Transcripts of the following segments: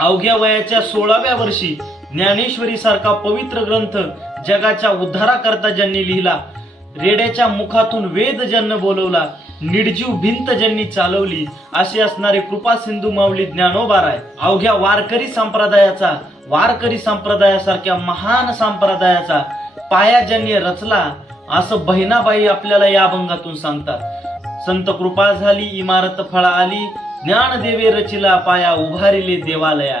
अवघ्या वयाच्या सोळाव्या वर्षी ज्ञानेश्वरी सारखा पवित्र ग्रंथ जगाच्या उद्धाराकरता ज्यांनी लिहिला रेड्याच्या मुखातून वेद ज्यांना बोलवला निर्जीव भिंत ज्यांनी चालवली असे असणारे कृपा सिंधू माऊली ज्ञानोबाराय अवघ्या वारकरी संप्रदायाचा वारकरी संप्रदायासारख्या महान संप्रदायाचा पाया ज्यांनी रचला असं बहिणाबाई आपल्याला या अभंगातून सांगतात संत कृपा झाली इमारत फळा आली देवे रचिला पाया उभारिले देवालया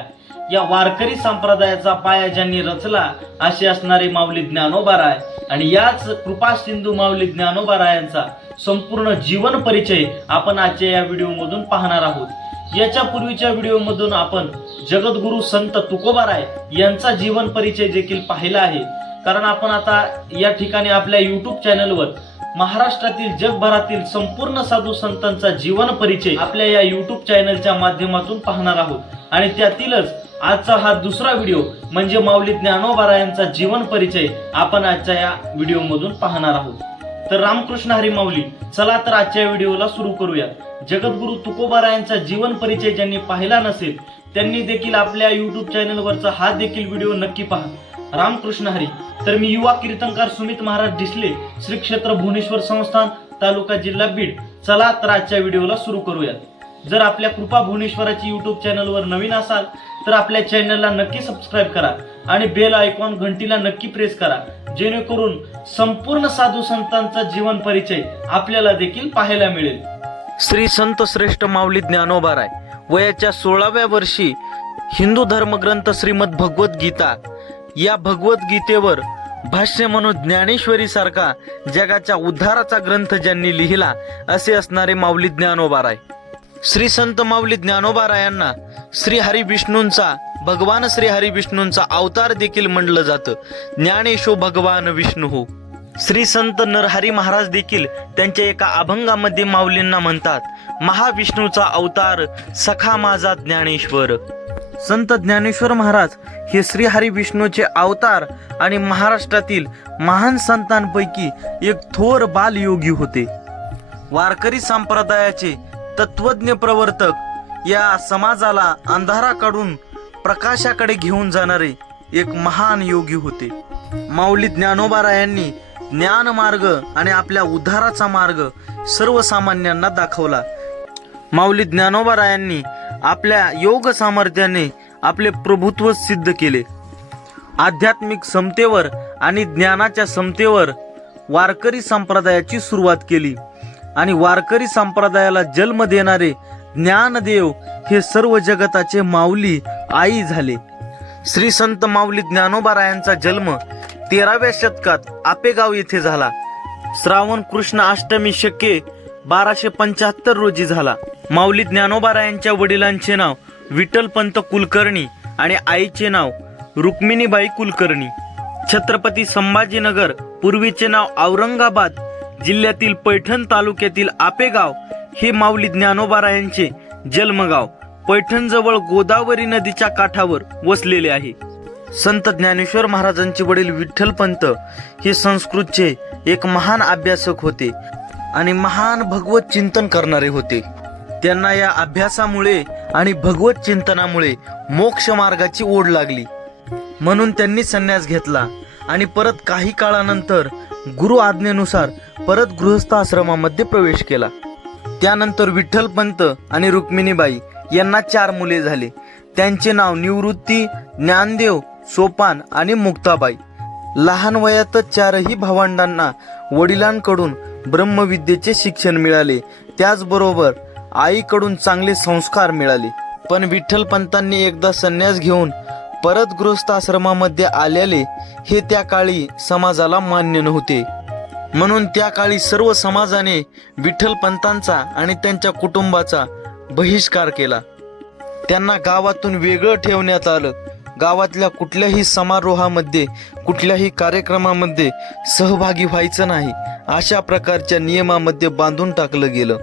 या वारकरी संप्रदायाचा पाया ज्यांनी रचला असे असणारे माऊली ज्ञानोबाराय आणि याच कृपा सिंधू माऊली ज्ञानोबारायांचा संपूर्ण जीवन परिचय आपण आजच्या या व्हिडिओमधून पाहणार आहोत याच्या पूर्वीच्या व्हिडिओमधून आपण जगद्गुरु संत तुकोबाराय यांचा जीवन परिचय देखील पाहिला आहे कारण आपण आता या ठिकाणी आपल्या युट्यूब चॅनलवर महाराष्ट्रातील जगभरातील संपूर्ण साधू संतांचा जीवन परिचय आपल्या या युट्यूब चॅनलच्या माध्यमातून पाहणार आहोत आणि त्यातीलच आजचा हा दुसरा व्हिडिओ म्हणजे माऊली ज्ञानोबारायांचा जीवन परिचय आपण आजच्या या व्हिडिओ मधून पाहणार आहोत तर रामकृष्ण हरी माऊली चला तर आजच्या व्हिडिओला सुरू करूया जगद्गुरु तुकोबारायांचा जीवन परिचय ज्यांनी पाहिला नसेल त्यांनी देखील आपल्या युट्यूब वरचा हा देखील व्हिडिओ नक्की पहा रामकृष्ण हरी तर मी युवा कीर्तनकार सुमित महाराज डिसले श्री क्षेत्र भुवनेश्वर संस्थान तालुका जिल्हा बीड चला तर आजच्या व्हिडिओला सुरू करूयात जर आपल्या कृपा भुवनेश्वराची युट्यूब वर नवीन असाल तर आपल्या चॅनलला नक्की सबस्क्राईब करा आणि बेल आयकॉन घंटीला नक्की प्रेस करा जेणेकरून संपूर्ण साधू संतांचा जीवन परिचय आपल्याला देखील पाहायला मिळेल श्री संत श्रेष्ठ माऊली राय वयाच्या सोळाव्या वर्षी हिंदू धर्मग्रंथ श्रीमद गीता या भगवद्गीतेवर भाष्य म्हणून ज्ञानेश्वरी सारखा जगाच्या उद्धाराचा ग्रंथ ज्यांनी लिहिला असे असणारे माऊली ज्ञानोबाराय श्री संत माऊली ज्ञानोबारायांना श्री हरी विष्णूंचा भगवान श्री हरी विष्णूंचा अवतार देखील म्हणलं जातं ज्ञानेशो भगवान विष्णू श्री संत नरहरी महाराज देखील त्यांच्या एका अभंगामध्ये माऊलींना म्हणतात महाविष्णूचा अवतार सखा माझा ज्ञानेश्वर संत ज्ञानेश्वर महाराज हे हरी विष्णूचे अवतार आणि महाराष्ट्रातील महान संतांपैकी एक थोर बाल योगी होते वारकरी संप्रदायाचे तत्वज्ञ प्रवर्तक या समाजाला अंधाराकडून प्रकाशाकडे घेऊन जाणारे एक महान योगी होते माऊली ज्ञानोबारायांनी ज्ञान मार्ग आणि आपल्या उद्धाराचा मार्ग सर्वसामान्यांना दाखवला माऊली ज्ञानोबा रायांनी आपल्या योग सामर्थ्याने आपले प्रभुत्व सिद्ध केले आध्यात्मिक समतेवर आणि ज्ञानाच्या समतेवर वारकरी संप्रदायाची सुरुवात केली आणि वारकरी संप्रदायाला जन्म देणारे ज्ञानदेव हे सर्व जगताचे माऊली आई झाले श्री संत माऊली ज्ञानोबारायांचा जन्म तेराव्या शतकात आपेगाव येथे झाला श्रावण कृष्ण अष्टमी शके बाराशे पंच्याहत्तर रोजी झाला माऊली ज्ञानोबारायांच्या वडिलांचे नाव विठ्ठलपंत कुलकर्णी आणि आईचे नाव रुक्मिणीबाई कुलकर्णी छत्रपती संभाजीनगर पूर्वीचे नाव औरंगाबाद जिल्ह्यातील पैठण तालुक्यातील आपेगाव हे माऊली ज्ञानोबारायांचे जन्मगाव पैठणजवळ गोदावरी नदीच्या काठावर वसलेले आहे संत ज्ञानेश्वर महाराजांचे वडील विठ्ठलपंत हे संस्कृतचे एक महान अभ्यासक होते आणि महान भगवत चिंतन करणारे होते त्यांना या अभ्यासामुळे आणि भगवत चिंतनामुळे मोक्ष मार्गाची ओढ लागली म्हणून त्यांनी संन्यास घेतला आणि परत काही काळानंतर गुरु आज्ञेनुसार परत गृहस्थ आश्रमामध्ये प्रवेश केला त्यानंतर विठ्ठलपंत आणि रुक्मिणीबाई यांना चार मुले झाले त्यांचे नाव निवृत्ती ज्ञानदेव सोपान आणि मुक्ताबाई लहान वयातच चारही भावंडांना वडिलांकडून ब्रह्मविद्येचे शिक्षण मिळाले त्याचबरोबर आईकडून चांगले संस्कार मिळाले पण विठ्ठलपंतांनी एकदा संन्यास घेऊन परत गृहस्थ आश्रमामध्ये आल्याले हे त्या काळी समाजाला मान्य नव्हते म्हणून त्या काळी सर्व समाजाने विठ्ठलपंतांचा आणि त्यांच्या कुटुंबाचा बहिष्कार केला त्यांना गावातून वेगळं ठेवण्यात आलं गावातल्या कुठल्याही समारोहामध्ये कुठल्याही कार्यक्रमामध्ये सहभागी व्हायचं नाही अशा प्रकारच्या नियमामध्ये बांधून टाकलं गेलं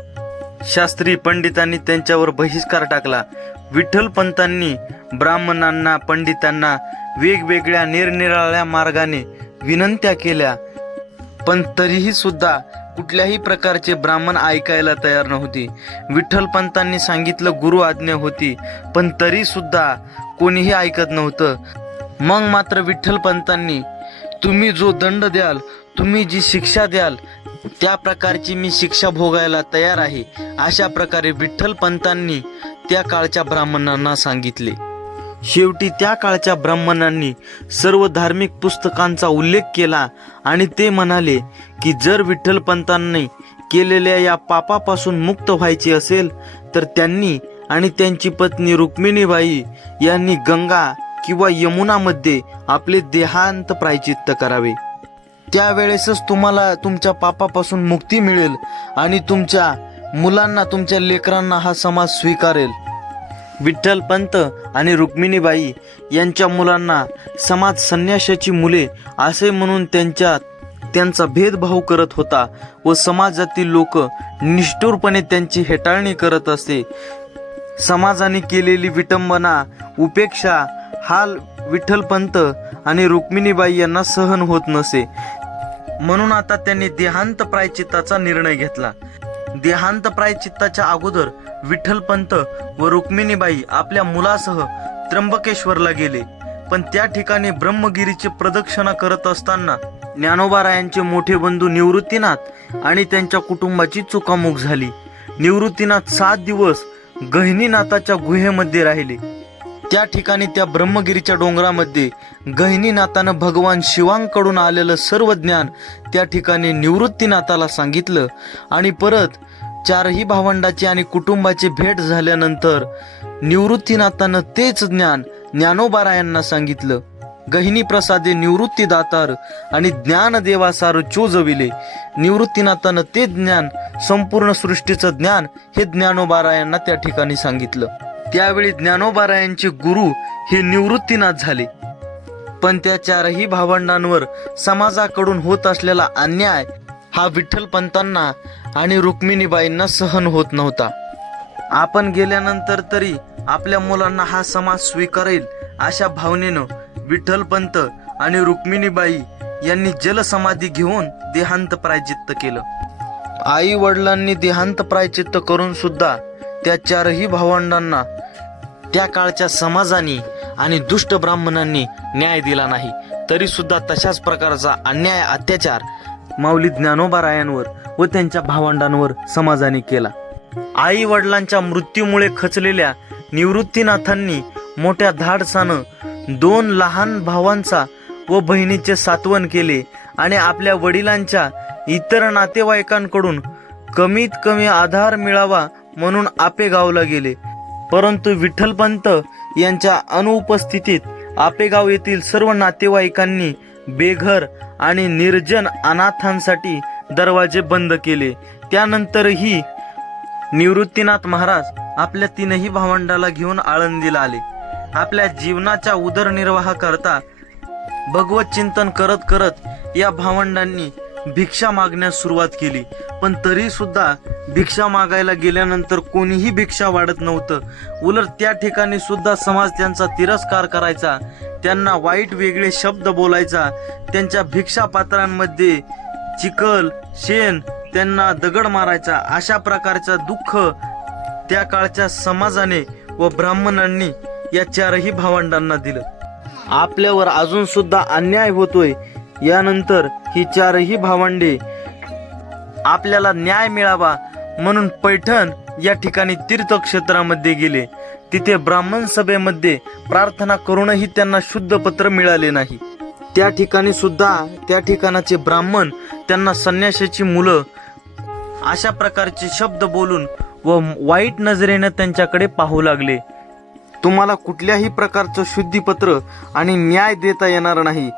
शास्त्री पंडितांनी त्यांच्यावर बहिष्कार टाकला विठ्ठल पंतांनी ब्राह्मणांना पंडितांना वेगवेगळ्या निरनिराळ्या मार्गाने विनंत्या केल्या पण तरीही सुद्धा कुठल्याही प्रकारचे ब्राह्मण ऐकायला तयार नव्हते विठ्ठलपंतांनी सांगितलं गुरु आज्ञा होती पण तरीसुद्धा कोणीही ऐकत नव्हतं मग मात्र विठ्ठलपंतांनी तुम्ही जो दंड द्याल तुम्ही जी शिक्षा द्याल त्या प्रकारची मी शिक्षा भोगायला तयार आहे अशा प्रकारे विठ्ठल पंतांनी त्या काळच्या ब्राह्मणांना सांगितले शेवटी त्या काळच्या ब्राह्मणांनी सर्व धार्मिक पुस्तकांचा उल्लेख केला आणि ते म्हणाले की जर विठ्ठलपंतांनी केलेल्या या पापापासून मुक्त व्हायचे असेल तर त्यांनी आणि त्यांची पत्नी रुक्मिणीबाई यांनी गंगा किंवा यमुनामध्ये आपले देहांत प्रायचित्त करावे त्यावेळेसच तुम्हाला तुमच्या पापापासून मुक्ती मिळेल आणि तुमच्या मुलांना तुमच्या लेकरांना हा समाज स्वीकारेल विठ्ठल पंत आणि रुक्मिणीबाई यांच्या मुलांना समाज संन्याशाची मुले असे म्हणून त्यांच्या त्यांचा भेदभाव करत होता व समाजातील लोक निष्ठुरपणे त्यांची हेटाळणी करत असे समाजाने केलेली विटंबना उपेक्षा हाल विठ्ठलपंत आणि रुक्मिणीबाई यांना सहन होत नसे म्हणून आता त्यांनी देहांत प्रायचित्ताचा निर्णय घेतला देहांत प्रायचित्ताच्या अगोदर विठ्ठलपंत व रुक्मिणीबाई आपल्या मुलासह त्र्यंबकेश्वरला गेले पण त्या ठिकाणी ब्रह्मगिरीची प्रदक्षिणा करत असताना ज्ञानोबारायांचे मोठे बंधू निवृत्तीनाथ आणि त्यांच्या कुटुंबाची चुकामुक झाली निवृत्तीनाथ सात दिवस गहिनीनाथाच्या गुहेमध्ये राहिले त्या ठिकाणी त्या ब्रह्मगिरीच्या डोंगरामध्ये गहिनीनाथानं भगवान शिवांकडून आलेलं सर्व ज्ञान त्या ठिकाणी निवृत्तीनाथाला सांगितलं आणि परत चारही भावंडाची आणि कुटुंबाची भेट झाल्यानंतर निवृत्तीनाथानं तेच ज्ञान ज्ञानोबारायांना सांगितलं गहिनी प्रसादे निवृत्ती दातार आणि देवासार चोजविले निवृत्तीनाथानं ते ज्ञान संपूर्ण सृष्टीचं ज्ञान हे ज्ञानोबारायांना त्या ठिकाणी सांगितलं त्यावेळी ज्ञानोबारायांचे गुरु हे निवृत्तीनाथ झाले पण त्या चारही भावंडांवर समाजाकडून होत असलेला अन्याय हा विठ्ठलपंतांना आणि रुक्मिणीबाईंना सहन होत नव्हता आपण गेल्यानंतर तरी आपल्या मुलांना हा समाज स्वीकारेल अशा भावनेनं विठ्ठलपंत आणि रुक्मिणीबाई यांनी जलसमाधी घेऊन देहांत प्रायचित्त केलं आई वडिलांनी देहांत प्रायचित्त करून सुद्धा त्या चारही भावंडांना त्या काळच्या समाजाने आणि दुष्ट ब्राह्मणांनी न्याय दिला नाही तरी सुद्धा तशाच प्रकारचा अन्याय अत्याचार माऊली रायांवर व त्यांच्या भावंडांवर समाजाने केला आई वडिलांच्या मृत्यूमुळे खचलेल्या निवृत्तीनाथांनी मोठ्या धाडसानं दोन लहान भावांचा व बहिणीचे सातवन केले आणि आपल्या वडिलांच्या इतर नातेवाईकांकडून कमीत कमी आधार मिळावा म्हणून आपेगावला गेले परंतु विठ्ठलपंत यांच्या अनुपस्थितीत आपेगाव येथील सर्व नातेवाईकांनी बेघर आणि निर्जन अनाथांसाठी दरवाजे बंद केले त्यानंतरही निवृत्तीनाथ महाराज आपल्या तीनही भावंडाला घेऊन आळंदीला आले आपल्या जीवनाचा उदरनिर्वाह करता भगवत चिंतन करत करत या भावंडांनी भिक्षा मागण्यास सुरुवात केली पण तरी सुद्धा भिक्षा मागायला गेल्यानंतर कोणीही भिक्षा वाढत नव्हतं उलट त्या ठिकाणी सुद्धा समाज त्यांचा तिरस्कार करायचा त्यांना वाईट वेगळे शब्द बोलायचा त्यांच्या भिक्षा पात्रांमध्ये चिखल शेण त्यांना दगड मारायचा अशा प्रकारचा दुःख त्या काळच्या समाजाने व ब्राह्मणांनी या चारही भावंडांना दिलं आपल्यावर अजून सुद्धा अन्याय होतोय यानंतर ही चारही भावंडे आपल्याला न्याय मिळावा म्हणून पैठण या ठिकाणी तीर्थक्षेत्रामध्ये गेले तिथे ब्राह्मण सभेमध्ये प्रार्थना करूनही त्यांना शुद्ध पत्र मिळाले नाही त्या ठिकाणी सुद्धा त्या ठिकाणाचे ब्राह्मण त्यांना संन्याशाची मुलं अशा प्रकारचे शब्द बोलून व वाईट नजरेनं त्यांच्याकडे पाहू लागले तुम्हाला कुठल्याही प्रकारचं शुद्धीपत्र आणि न्याय देता येणार नाही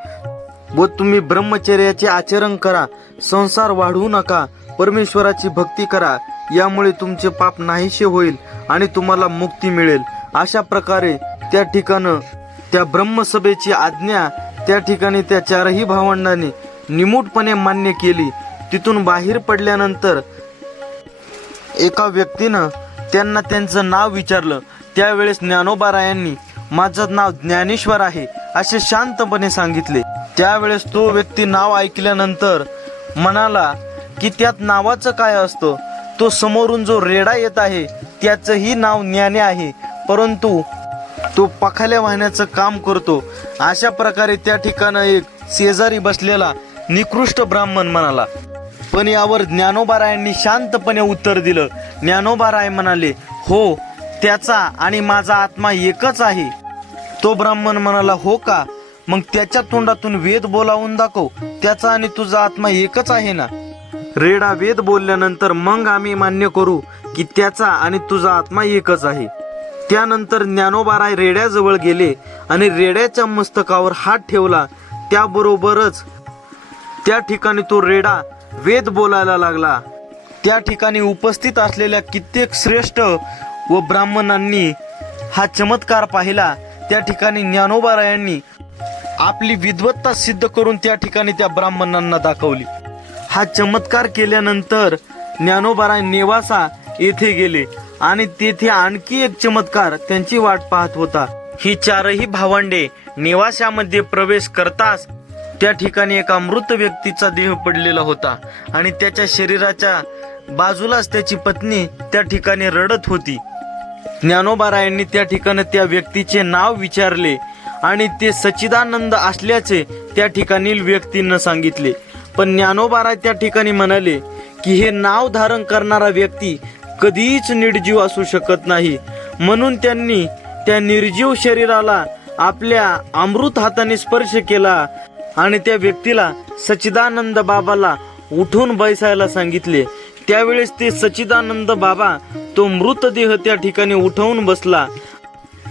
व तुम्ही ब्रह्मचर्याचे आचरण करा संसार वाढवू नका परमेश्वराची भक्ती करा यामुळे तुमचे पाप नाहीसे होईल आणि तुम्हाला मुक्ती मिळेल अशा प्रकारे त्या ठिकाण त्या ब्रह्म सभेची आज्ञा त्या ठिकाणी त्या चारही भावंडाने निमूटपणे मान्य केली तिथून बाहेर पडल्यानंतर एका व्यक्तीनं त्यांना त्यांचं नाव विचारलं त्यावेळेस ज्ञानोबारायांनी माझं नाव ज्ञानेश्वर आहे असे शांतपणे सांगितले त्यावेळेस तो व्यक्ती नाव ऐकल्यानंतर मनाला की त्यात नावाचं काय असतं तो समोरून जो रेडा येत आहे त्याचंही नाव ज्ञाने आहे परंतु तो पखाल्या वाहण्याचं काम करतो अशा प्रकारे त्या ठिकाणं एक शेजारी बसलेला निकृष्ट ब्राह्मण म्हणाला पण यावर ज्ञानोबारायांनी शांतपणे उत्तर दिलं राय म्हणाले हो त्याचा आणि माझा आत्मा एकच आहे तो ब्राह्मण म्हणाला हो का मग त्याच्या तोंडातून वेद बोलावून दाखव त्याचा आणि तुझा आत्मा एकच आहे ना रेडा वेद बोलल्यानंतर मग आम्ही मान्य करू की त्याचा आणि तुझा आत्मा एकच आहे त्यानंतर ज्ञानोबाराय रेड्याजवळ गेले आणि रेड्याच्या मस्तकावर हात ठेवला त्याबरोबरच त्या ठिकाणी तो रेडा वेद बोलायला लागला त्या ठिकाणी उपस्थित असलेल्या कित्येक श्रेष्ठ व ब्राह्मणांनी हा चमत्कार पाहिला त्या ठिकाणी ज्ञानोबारायांनी आपली विद्वत्ता सिद्ध करून त्या ठिकाणी त्या ब्राह्मणांना दाखवली हा चमत्कार केल्यानंतर ज्ञानोबाराय नेवासा येथे गेले आणि तेथे आणखी एक चमत्कार त्यांची वाट पाहत होता ही चारही भावंडे नेवाशामध्ये प्रवेश करताच त्या ठिकाणी एका मृत व्यक्तीचा देह पडलेला होता आणि त्याच्या शरीराच्या बाजूलाच त्याची पत्नी त्या ठिकाणी रडत होती ज्ञानोबारायांनी त्या ठिकाणी त्या व्यक्तीचे नाव विचारले आणि ते सच्चिदानंद असल्याचे त्या ठिकाणी व्यक्तींना सांगितले पण ज्ञानोबाराय त्या ठिकाणी म्हणाले की हे नाव धारण करणारा व्यक्ती कधीच निर्जीव असू शकत नाही म्हणून त्यांनी त्या निर्जीव शरीराला आपल्या अमृत हाताने स्पर्श केला आणि त्या व्यक्तीला सचिदानंद बाबाला उठून बैसायला सांगितले त्यावेळेस ते सचिदानंद बाबा तो मृतदेह त्या ठिकाणी उठवून बसला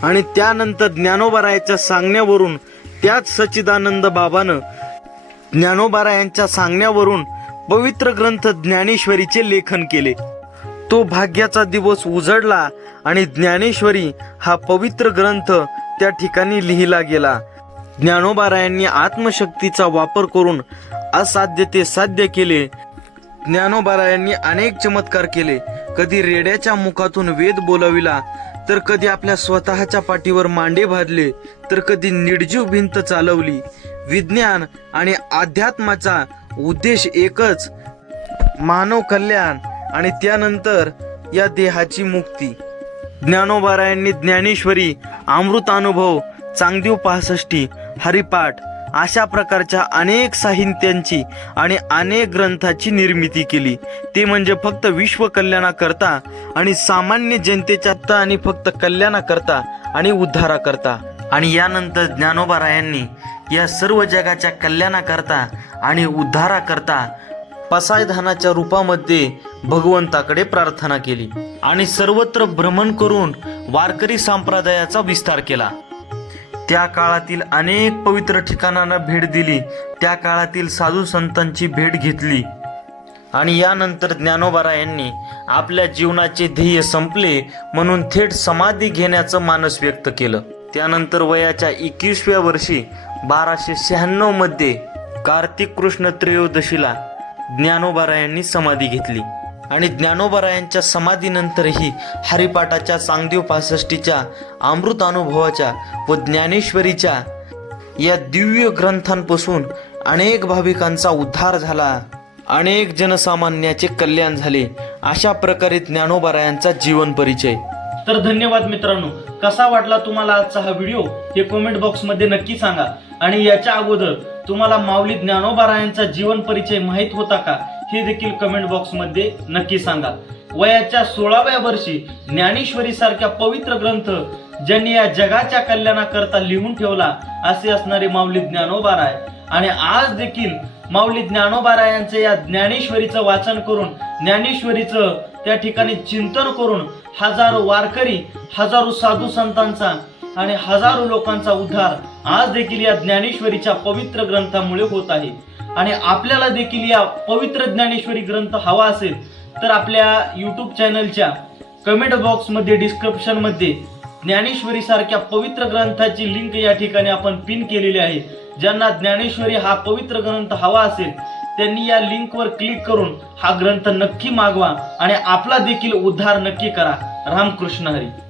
आणि त्यानंतर ज्ञानोबारायाच्या सांगण्यावरून त्याच सचिदानंद बाबानं ज्ञानोबारा यांच्या सांगण्यावरून पवित्र ग्रंथ ज्ञानेश्वरीचे लेखन केले तो भाग्याचा दिवस उजडला आणि ज्ञानेश्वरी हा पवित्र ग्रंथ त्या ठिकाणी लिहिला गेला ज्ञानोबारा यांनी आत्मशक्तीचा वापर करून असाध्य ते साध्य केले ज्ञानोबारा यांनी अनेक चमत्कार केले कधी रेड्याच्या मुखातून वेद बोलाविला तर कधी आपल्या स्वतःच्या पाठीवर मांडे भाजले तर कधी निर्जीव भिंत चालवली विज्ञान आणि अध्यात्माचा उद्देश एकच मानव कल्याण आणि त्यानंतर या देहाची मुक्ती ज्ञानोबारायांनी ज्ञानेश्वरी अमृतानुभव चांगदेव पासष्टी हरिपाठ अशा प्रकारच्या अनेक साहित्यांची आणि अनेक ग्रंथाची निर्मिती केली ते म्हणजे फक्त विश्व कल्याणाकरता आणि सामान्य जनतेच्या आणि फक्त कल्याणाकरता आणि उद्धाराकरता आणि यानंतर ज्ञानोबा रायांनी या सर्व जगाच्या कल्याणाकरता आणि उद्धाराकरता पसायधानाच्या रूपामध्ये भगवंताकडे प्रार्थना केली आणि सर्वत्र भ्रमण करून वारकरी संप्रदायाचा विस्तार केला त्या काळातील अनेक पवित्र ठिकाणांना भेट दिली त्या काळातील साधू संतांची भेट घेतली आणि यानंतर ज्ञानोबारा यांनी आपल्या जीवनाचे ध्येय संपले म्हणून थेट समाधी घेण्याचं मानस व्यक्त केलं त्यानंतर वयाच्या एकवीसव्या वर्षी बाराशे शहाण्णवमध्ये कार्तिक कृष्ण त्रयोदशीला ज्ञानोबारायांनी समाधी घेतली आणि ज्ञानोबारायांच्या समाधीनंतरही हरिपाठाच्या चांगदेव पासष्टीच्या अमृत अनुभवाच्या व ज्ञानेश्वरीच्या या दिव्य ग्रंथांपासून अनेक भाविकांचा उद्धार झाला अनेक जनसामान्याचे कल्याण झाले अशा प्रकारे ज्ञानोबारायांचा जीवन परिचय तर धन्यवाद मित्रांनो कसा वाटला तुम्हाला आजचा हा व्हिडिओ हे कॉमेंट बॉक्समध्ये नक्की सांगा आणि याच्या अगोदर तुम्हाला माऊली ज्ञानोबारायांचा जीवन परिचय माहीत होता का हे देखील कमेंट बॉक्समध्ये नक्की सांगा वयाच्या सोळाव्या वर्षी ज्ञानेश्वरी सारख्या पवित्र ग्रंथ ज्यांनी या जगाच्या कल्याणाकरता लिहून ठेवला असे असणारे माऊली ज्ञानोबाराय आणि आज देखील माऊली ज्ञानोबारायांचे या ज्ञानेश्वरीचं वाचन करून ज्ञानेश्वरीचं त्या ठिकाणी चिंतन करून हजारो वारकरी हजारो साधू संतांचा आणि हजारो लोकांचा उद्धार आज देखील या ज्ञानेश्वरीच्या पवित्र ग्रंथामुळे होत आहे आणि आपल्याला देखील या पवित्र ज्ञानेश्वरी ग्रंथ हवा असेल तर आपल्या यूट्यूब चॅनलच्या कमेंट बॉक्समध्ये डिस्क्रिप्शनमध्ये ज्ञानेश्वरी सारख्या पवित्र ग्रंथाची लिंक या ठिकाणी आपण पिन केलेली आहे ज्यांना ज्ञानेश्वरी हा पवित्र ग्रंथ हवा असेल त्यांनी या वर क्लिक करून हा ग्रंथ नक्की मागवा आणि आपला देखील उद्धार नक्की करा रामकृष्ण हरी